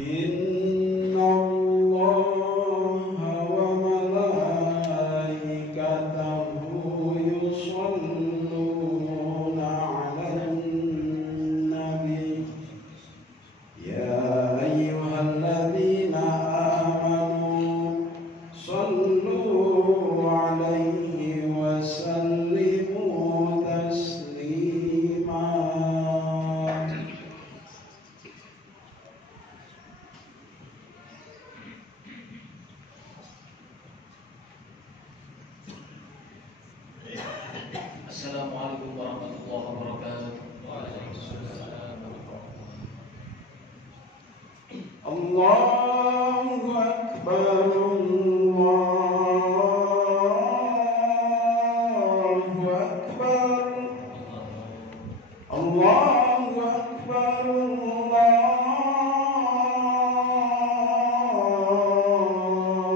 إن الله وملائكته يصلون على النبي يا أيها الذين آمنوا صلوا عليه وسلموا تسليما. Assalamualaikum warahmatullahi wabarakatuh. Allahu Akbar, Allahu Akbar, Allahu Akbar,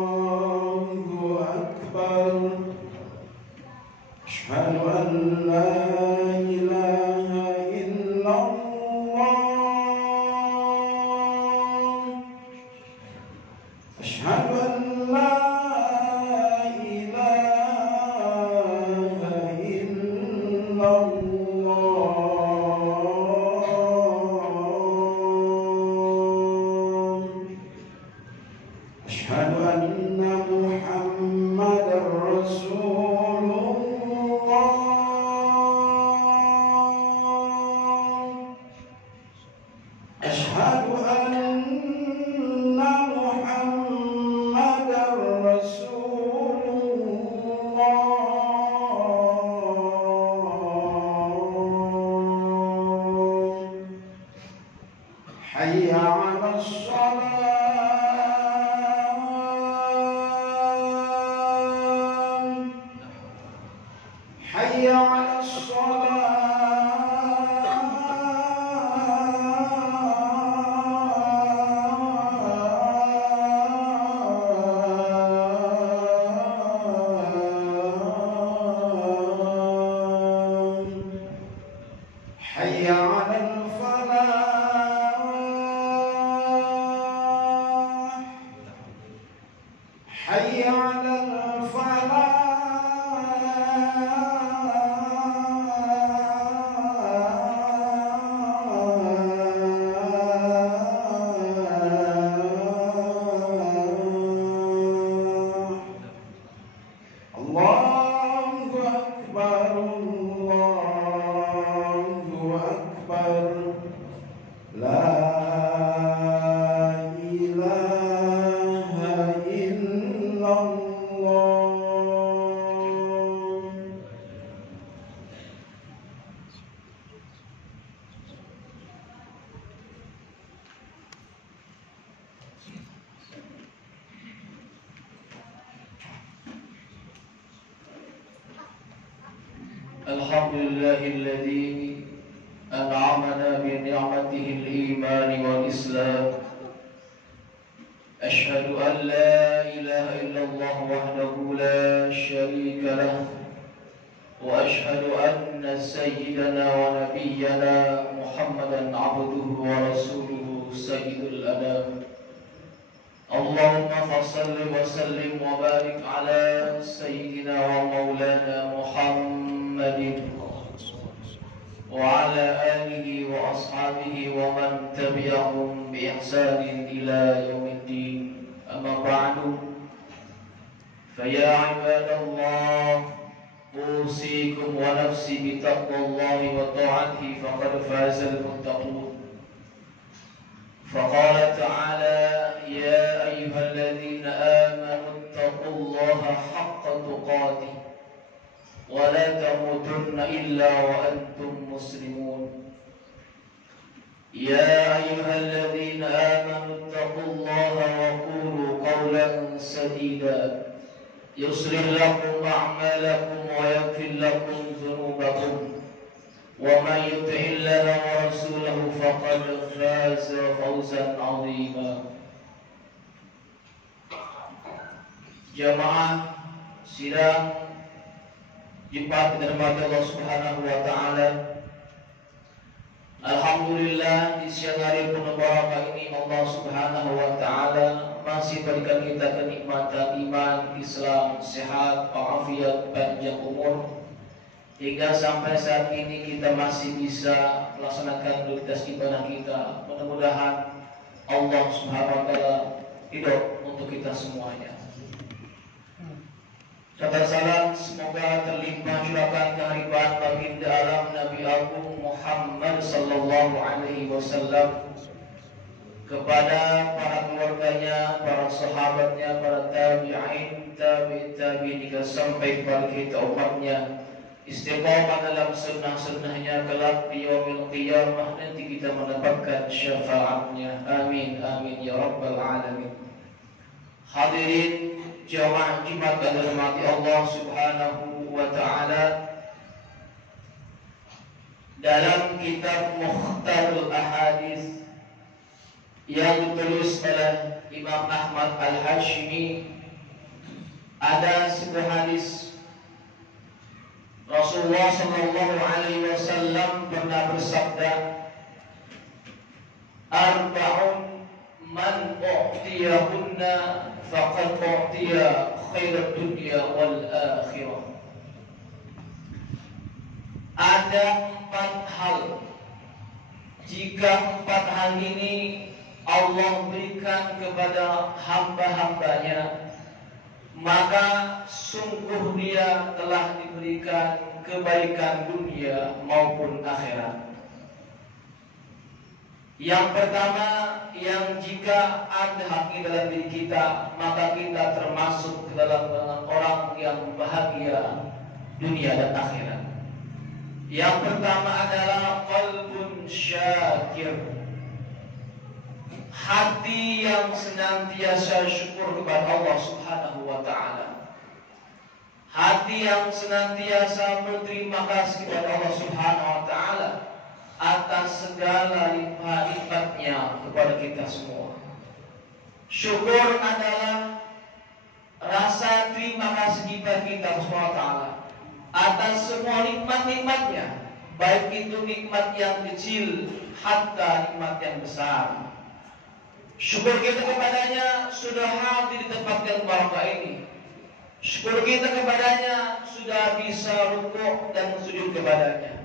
Allahu Akbar. Asyhadu an la ilaha illallah. Asyhadu an la ilaha illallah. Asyhadu anna Muhammadar Rasulullah. Asyhadu anna Muhammadar Rasulullah. Hayya 'alas shalah. Hayya 'alas shalah. Hayya 'alal falah. Hayya 'alal falah. Allahu Akbar, Allahu Akbar. La ilaha illallah. Alhamdulillahilladzi an'amana bi ni'matihi al-iman wal islam. Ashhadu an la ilaha illallah wahdahu la syarika lah wa ashhadu anna sayyidana wa nabiyyana Muhammadan abduhu wa rasuluhu sayyidul anam. Allahumma fassalli wa sallim wa barik ala sayyidina wa maulana Muhammadin wa ala alihi wa ashabihi wa man tabi'ahum bi ihsanin ila yaumiddin. Amma ba'du, fa ya ibadallah, usikum wa nafsi bi taqwallahi wa ta'atihi faqad faza al-muttaqun. فقال تعالى يا أيها الذين آمنوا اتقوا الله حق تقاته ولا تموتن إلا وأنتم مسلمون. يا أيها الذين آمنوا اتقوا الله وقولوا قولا سديدا يصلح لكم أعمالكم ويغفر لكم ذنوبكم ومن يطع الله ورسوله فقد فاز فوزا عظيما. Jamaah sidang Jumat dirahmati Allah Subhanahu wa taala. Alhamdulillah di siang hari penuh barakah ini Allah Subhanahu wa taala masih berikan kita kenikmatan iman, Islam, sehat, walafiat, panjang umur hingga sampai saat ini kita masih bisa melaksanakan rutinitas ibadah kita. Mudah-mudahan Allah Subhanahu wa taala ridho untuk kita semuanya. Kata salam semoga terlimpah curahan kehadiran baginda alam Nabi Agung Muhammad sallallahu alaihi wasallam kepada para keluarganya, para sahabatnya, para tabi'in, tabi'in hingga sampai kepada kita umatnya. Istiqamah dalam sunnah-sunnahnya kelak di yaumil qiyamah nanti kita mendapatkan syafaatnya. Amin amin ya rabbal alamin. Hadirin jamaah Jumat yang dirahmati Allah Subhanahu wa taala, dalam kitab Mukhtarul Ahadits yang ditulis oleh Imam Ahmad Al-Hashimi ada sebuah hadis Rasulullah sallallahu alaihi wasallam pernah bersabda, arba'un man u'tiyahunna faqad u'tiya khairat dunya wal akhirah. Ada 4 hal, jika 4 hal ini Allah berikan kepada hamba-hambanya, maka sungguh dia telah diberikan kebaikan dunia maupun akhirat. Yang pertama, yang jika ada hak ini dalam diri kita, maka kita termasuk ke dalam orang yang bahagia dunia dan akhirat. Yang pertama adalah qalbun syakir, hati yang senantiasa syukur kepada Allah Subhanahu wa taala. Hati yang senantiasa berterima kasih kepada Allah Subhanahu wa taala atas segala limpah-limpahnya kepada kita semua. Syukur adalah rasa terima kasih kita Subhanahu wa taala atas semua nikmat-nikmatnya, baik itu nikmat yang kecil hatta nikmat yang besar. Syukur kita kepadanya sudah hadir di tempat yang barakah ini. Syukur kita kepadanya sudah bisa rukuk dan sujud kepadanya.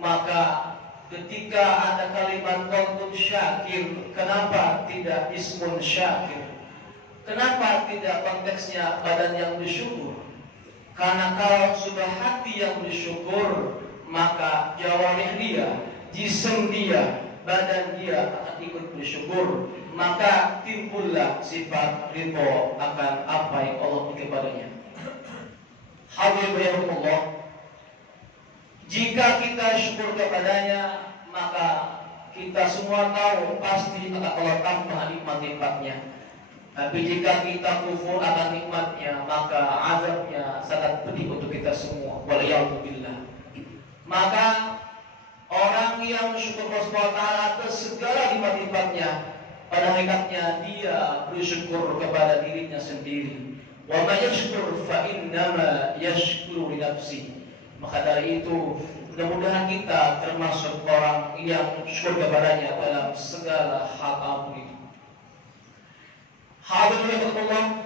Maka ketika ada kalimat qalbun syakir, kenapa tidak ismun syakir? Kenapa tidak konteksnya badan yang bersyukur? Karena kalau sudah hati yang bersyukur, maka jawarih dia, jisim dia, badan dia akan ikut bersyukur. Maka timbullah sifat ridho akan apa yang Allah beri kepadanya. Hadirin Allah, jika kita syukur kepadanya, maka kita semua tahu pasti akan Allah tambah nikmat-nikmatnya. Tapi jika kita kufur akan nikmatnya, maka azabnya sangat pedih untuk kita semua. Waliyahzubillah. Maka orang yang syukur kepada Allah atas segala nikmat-nikmatnya, pada hakikatnya dia bersyukur kepada dirinya sendiri. Wa may yashkur fa innama yashkuru li nafsihi. Maka dari itu, mudah-mudahan kita termasuk orang yang syukur kepadanya dalam segala hal apapun itu. Hadirin Allah,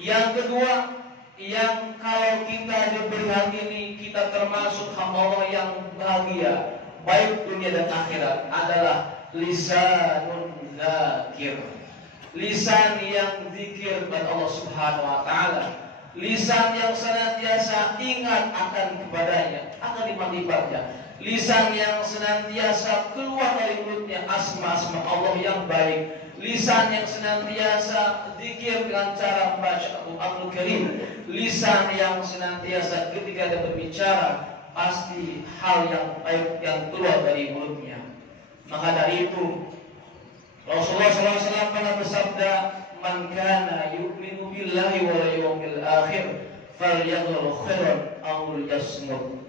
yang kedua, yang kalau kita diberi hal ini, kita termasuk hamba Allah yang bahagia baik dunia dan akhirat, adalah lisanun dzakir, lisan yang zikir kepada Allah Subhanahu wa taala, lisan yang senantiasa ingat akan kepadanya, akan nikmat-nikmatnya, lisan yang senantiasa keluar dari mulutnya asma-asma Allah yang baik, lisan yang senantiasa zikir dengan cara membaca Al-Qur'anul Karim, lisan yang senantiasa ketika dia berbicara pasti hal yang baik yang keluar dari mulutnya. Maka dari itu Rasulullah SAW pernah bersabda, "Man kana yu'minu billahi wal yawmil akhir falyaqul khairan aw liyasmut."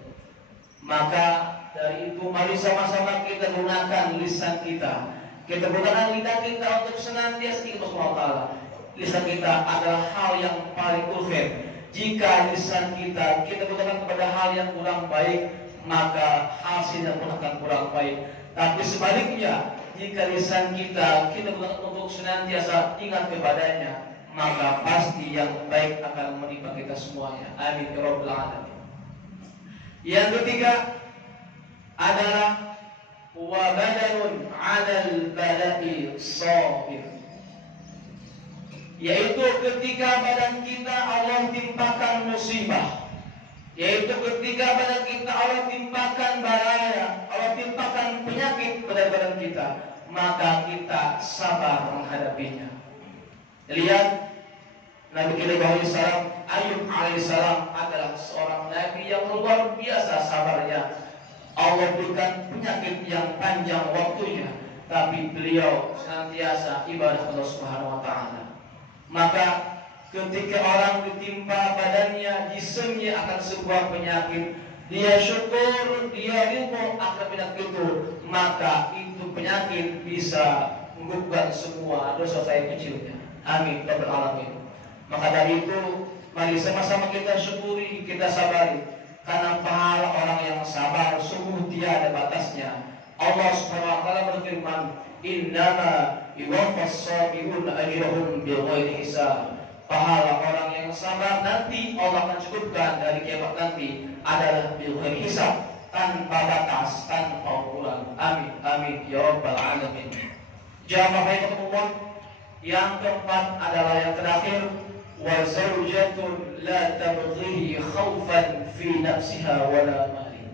Maka dari itu mari sama-sama kita gunakan lisan kita. Kita gunakan lidah kita untuk senantiasa ingat Allah. Lisan kita adalah hal yang paling ulfir. Jika lisan kita gunakan kepada hal yang kurang baik, maka hasilnya pun akan kurang baik. Tapi sebaliknya, jika lisan kita untuk senantiasa ingat kepadanya, maka pasti yang baik akan menimpa kita semuanya. Amin ya rabbal alamin. Yang ketiga adalah wa badanun 'alal bala'i sabir, yaitu ketika badan kita Allah timpakan musibah, yaitu ketika badan kita Allah timpakan bahaya, Allah timpakan penyakit pada badan kita, maka kita sabar menghadapinya. Lihat Nabi kita Ayub alaihissalam adalah seorang nabi yang luar biasa sabarnya. Allah berikan penyakit yang panjang waktunya, tapi beliau senantiasa ibadah Allah Subhanahu wa taala. Maka ketika orang ditimpa badannya, jisimnya akan sebuah penyakit, dia syukur, dia ridho akan penyakit itu, maka itu penyakit bisa menggugurkan semua dosa saya kecilnya. Amin ya rabbal alamin. Maka dari itu, mari sama-sama kita syukuri, kita sabari, karena pahala orang yang sabar sungguh tiada batasnya. Allah Subhanahu wa taala berfirman, "Innama yuwaffas sabirun ajrahum bighairi hisab." Pahala orang yang sabar nanti Allah akan cukupkan dari kiamat nanti adalah bighairi hisab, tanpa batas, tanpa ukuran. Amin amin ya rabbal alamin. Jamaah rahimahumullah. Yang keempat adalah yang terakhir, wa zawjatun la tabghihi khaufan fi nafsiha wala mali,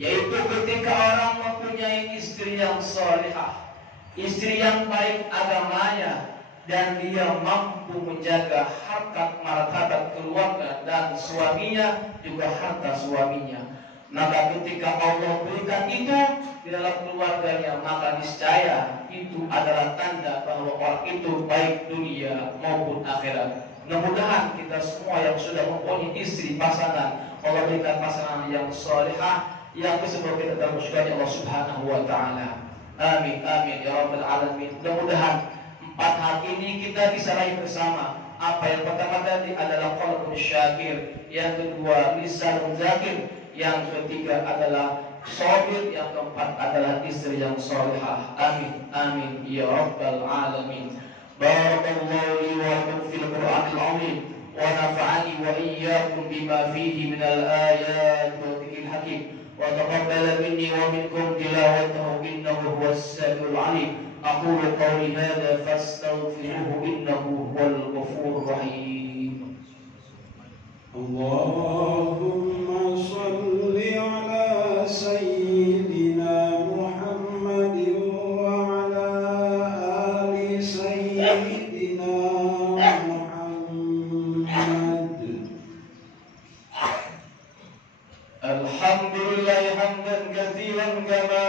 yaitu ketika orang mempunyai istri yang salihah, istri yang baik agamanya, dan dia mampu menjaga harkat martabat keluarga dan suaminya juga harta suaminya, maka ketika Allah berikan itu di dalam keluarganya, maka niscaya itu adalah tanda bahwa orang itu baik dunia maupun akhirat. Mudah-mudahan kita semua yang sudah mempunyai istri, pasangan, Allah berikan pasangan yang salihah, yang bisa membawa kita dalam surga Allah Subhanahu wa taala. Amin amin ya rabbal alamin. Mudah-mudahan 4 hal ini kita bisa raih bersama. Apa yang pertama tadi adalah qalbun syakir, yang kedua lisanun zakir, yang ketiga adalah sabir, yang keempat adalah istri yang salihah. Amin amin ya rabbal alamin. Barakallahu li wa lakum fil Qur'anil 'azim wa nafa'ani wa iyyakum bima fihi minal ayati wa dhikril hakim wa taqabbala minni wa minkum tilawatahu innahu huwas samiul 'alim. Aqulu qawli hadha fastaghfiruhu innahu huwal ghafurur rahim. Allahumma shalli ala sayyidina Muhammadin wa ala ali sayyidina Muhammad. Alhamdulillah hamdan katsiran kama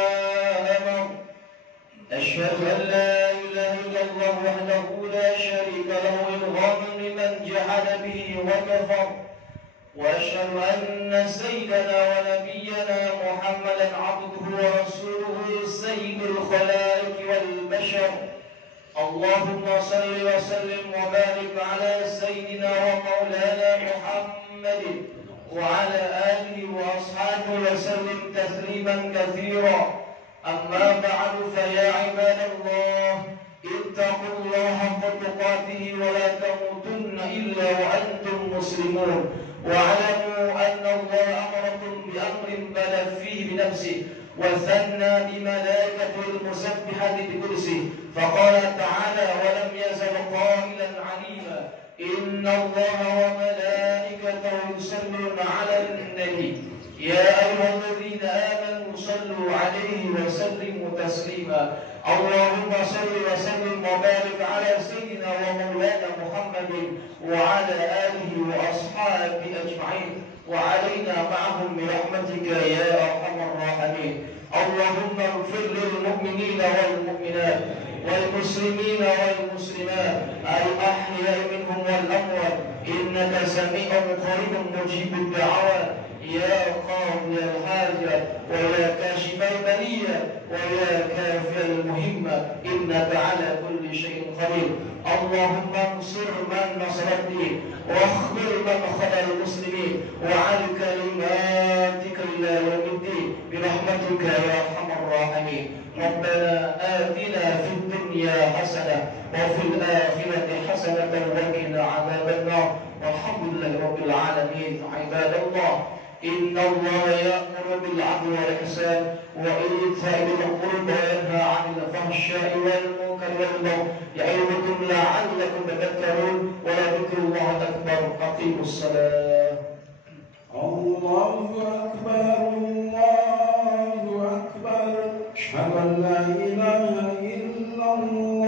amara. أشهد أن لا إله إلا الله وحده لا شريك له إرغاما لمن جحد به وكفر وأشهد أن سيدنا ونبينا محمدا عبده ورسوله سيد الخلائق والبشر. اللهم صل وسلم وبارك على سيدنا ومولانا محمد وعلى آله وأصحابه وسلم تسليما كثيرا. أما بعد فيا عباد الله اتقوا الله حق تقاته ولا تموتن إلا وأنتم مسلمون واعلموا أن الله أمركم بأمر بلغ فيه بنفسه وثنى بملائكته المسبحة بقدسه فقال تعالى ولم يزل قائلا عليما إن الله وملائكته يصلون على النبي يا أيها الذين آمنوا صلوا عليه وسلموا تسليما. اللهم صل وسلم وبارك على سيدنا ومولانا محمد وعلى آله وأصحابه أجمعين وعلينا معهم برحمتك يا أرحم الراحمين. اللهم اغفر للمؤمنين والمؤمنات والمسلمين والمسلمات الأحياء منهم والأموات إنك سميع قريب مجيب الدعوات يا قاضي الحاجة ويا كاشف البلية ويا كافي المهمة إنك على كل شيء قدير. اللهم انصر من نصر الدين واخذل من خذل المسلمين وعلى كلماتك إلى يوم الدين برحمتك يا أرحم الراحمين. ربنا آتنا في الدنيا حسنة وفي الآخرة حسنة وقنا عذاب النار والحمد لله رب العالمين. عباد الله إن الله يأمر بالعدل والإحسان وإيتاء ذي القربى وينهى عن الفحشاء والمنكر والبغي يعظكم لعلكم تذكرون ولذكر الله أكبر. أقيموا الصلاة. الله أكبر الله أكبر أشهد أن لا إله إلا الله